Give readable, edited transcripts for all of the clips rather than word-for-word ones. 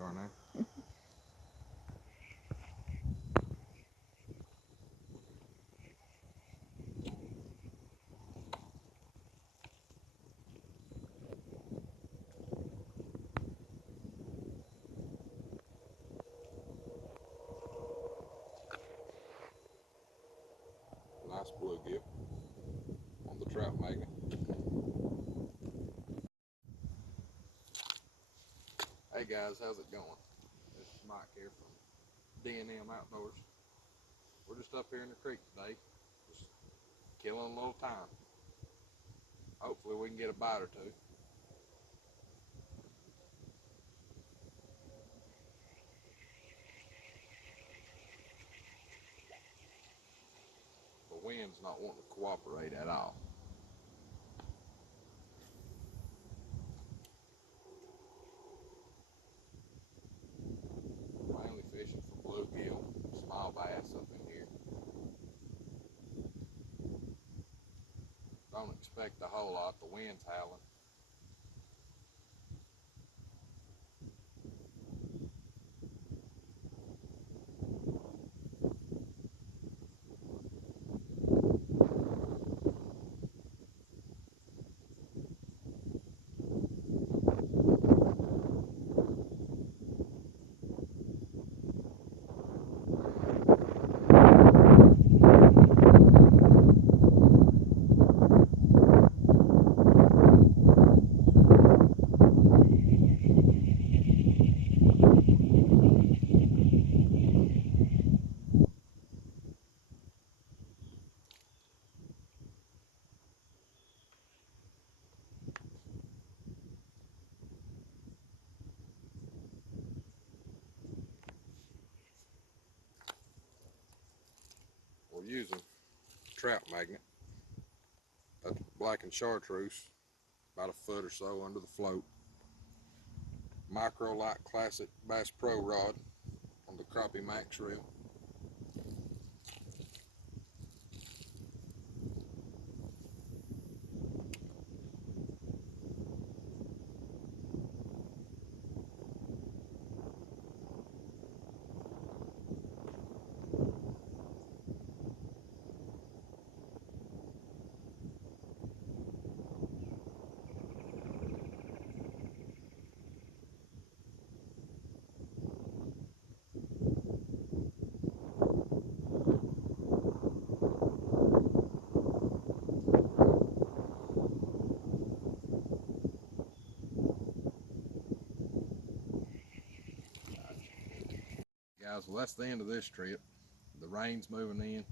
Darn it. Nice bluegill on the trout magnet. Hey guys, how's it going? This is Mike here from D&M Outdoors. We're just up here in the creek today, just killing a little time. Hopefully we can get a bite or two. The wind's not wanting to cooperate at all. Mainly fishing for bluegill, small bass up in here. Don't expect a whole lot, the wind's howling. We're using trout magnet. That's black and chartreuse, about a foot or so under the float. Micro Light Classic Bass Pro rod on the crappie max reel. Guys, well, that's the end of this trip. The rain's moving in.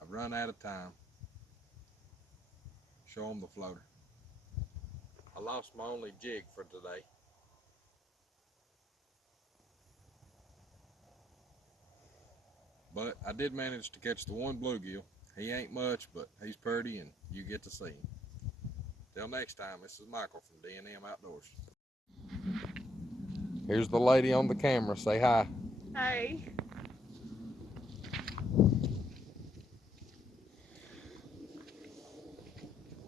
I've run out of time. Show them the floater. I lost my only jig for today. But I did manage to catch the one bluegill. He ain't much, but he's pretty and you get to see him. Till next time, this is Michael from D&M Outdoors. Here's the lady on the camera. Say hi. Hi.